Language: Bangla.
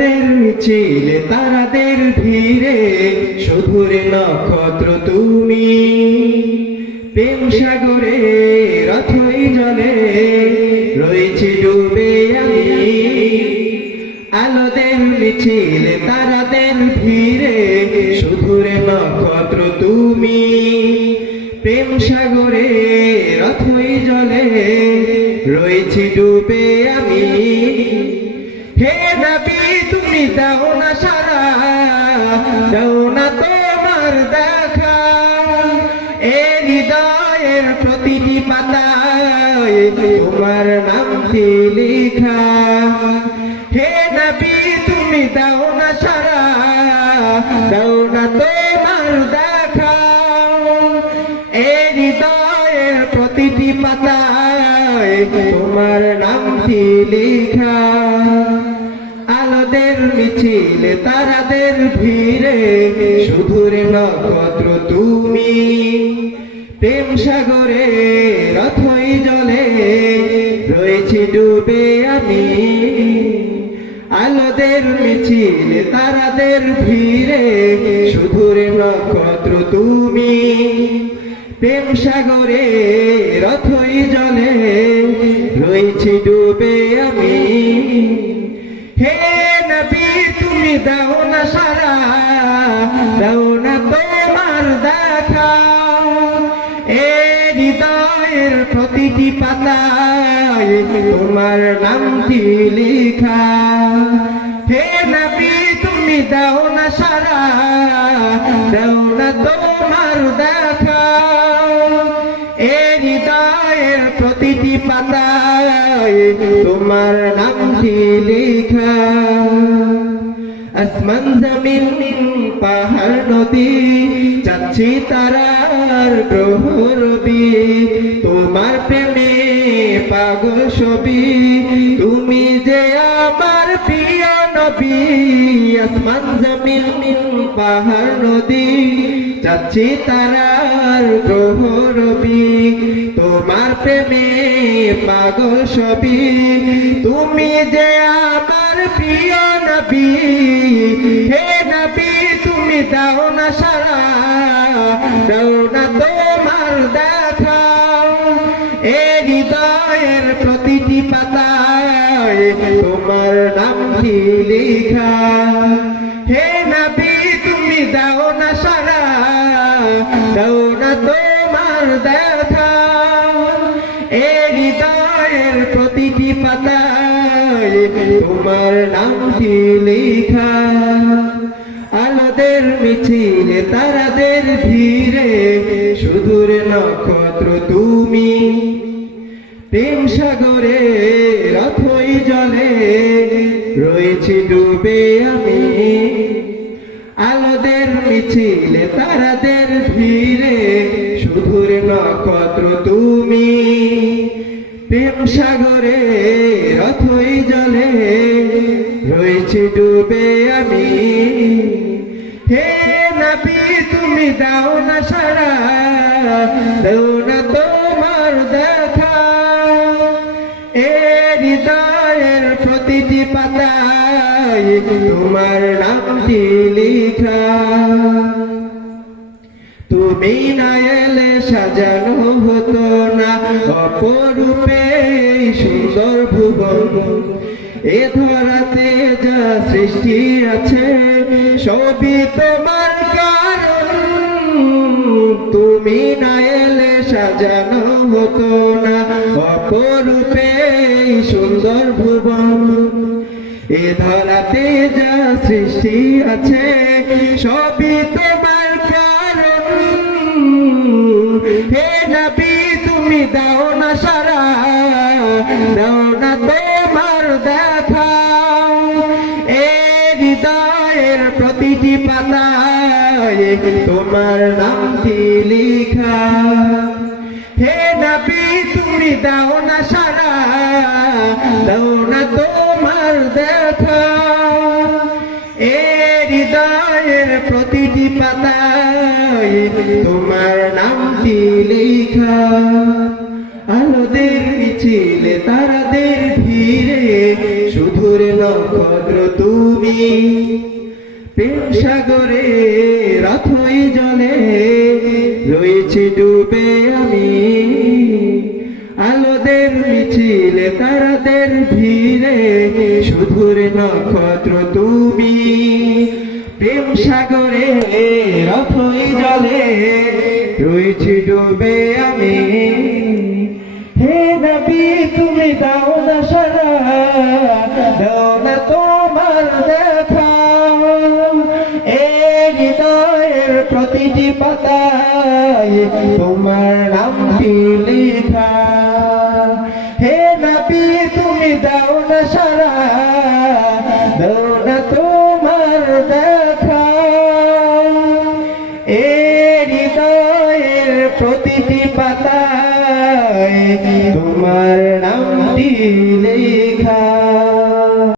আলোদের মিছিলে তারাদের ভিড়ে শুধুর নক্ষত্র তুমি, প্রেম সাগরে রথই জলে রয়েছি ডুবে আমি। আলোদের মিছিলে তারাদের ভিড়ে শুধুর নক্ষত্র তুমি, প্রেম সাগরে রথই জলে রয়েছি ডুবে আমি। হে নবী তুমি দাও না সারা, দাও না তোমার দেখা, এ হৃদয়ের প্রতিটি পাতায় তোমার নামটি লেখা। হে নবী তুমি দাও না সারা, দাও না তোমার দেখা, এ হৃদয়ের প্রতিটি পাতায় তোমার নামটি লেখা। আলোদের মিছিলে তারাদের ভিড়ে শুধুর নক্ষত্র তুমি, প্রেম সাগরে রথই জলে রয়েছি ডুবে আমি। আলোদের মিছিলে তারাদের ভিড়ে শুধুর নক্ষত্র তুমি, প্রেম সাগরে রথই জলে রয়েছি ডুবে আমি। হে নবী তুমি দাও না সারা, দাও না তোমার দেখা, এ হৃদয়ের প্রতিটি পাতায় তোমার নামটি লেখা। হে নবী তুমি দাও না সারা, দাও না তোমার দেখা, এ হৃদয়ের প্রতিটি পাতায় তোমার নামটি লেখা। আসমান জমিন পাহাড় নদী চাচ্ছি তারার গ্রহ রবি, তোমার প্রেমে পাগল ছবি, তুমি যে আমার প্রিয় নবী। আসমান জমিন পাহাড় নদী চাচ্ছি তারার গ্রহ রবি, তোমার প্রেমে পাগল ছবি, তুমি যে আমার প্রিয় নবী। হে নবী তুমি দাও না সারা, দাও না তোমার দেখা, এ হৃদয়ের প্রতিটি পাতায় তোমার নামটি লেখা। হে নবী তুমি দাও না সারা, দাও না তোমার দেখা, এ হৃদয়ের প্রতিটি পাতায় তোমার নামটি লেখা। আলোদের মিছিলে তারাদের ভিড়ে শুধুর নক্ষত্র তুমি, প্রেম সাগরে রথই জলে রয়েছি ডুবে আমি। আলোদের মিছিলে তারাদের ভিড়ে শুধুর নক্ষত্র তুমি, প্রেম সাগরে রথই জলে রয়েছি ডুবে আমি। হে নবী তুমি দাও না সারা, দাও না তোমার দেখা, এ হৃদয়ের প্রতিটি পাতায় তোমার নামটি লেখা। তুমি না এলে সাজানো হতো না অপরূপে সুন্দর ভুবন, এ ধরাতে যা সৃষ্টি আছে সবই তোমার কারণ। তুমি না এলে সাজানো হতো না অপরূপে সুন্দর ভুবন, এ ধরাতে যা সৃষ্টি আছে সবই তোমার কারণ। হে নবী তুমি দাও না সারা, দাও না তোমার দেখা, এ হৃদয়ের প্রতিটি পাতায় তোমার নামটি লেখা। হে নবী তুমি দাও না সারা, দাও না তোমার দেখা, এ হৃদয়ের প্রতিটি পাতায় তোমার নামটি লেখা। আলোদের মিছিলে তারাদের ভিড়ে শুধুর নক্ষত্র তুমি প্রেম সাগরে রথই জলে রয়েছি ডুবে আমি আলোদের মিছিলে তারাদের ভিড়ে শুধুর নক্ষত্র তুমি প্রেম সাগরে রথই জলে রয়েছি ডুবে আমি হে নবী তুমি দাও না সারা দাও না তোমার দেখা এই হৃদয়ের প্রতিটি পাতায় তোমার নামটি লেখা হে নবী তুমি দাও না সারা দাও না তোমার দেখা এই হৃদয়ের প্রতিটি পাতায় তোমার নামটি লেখা।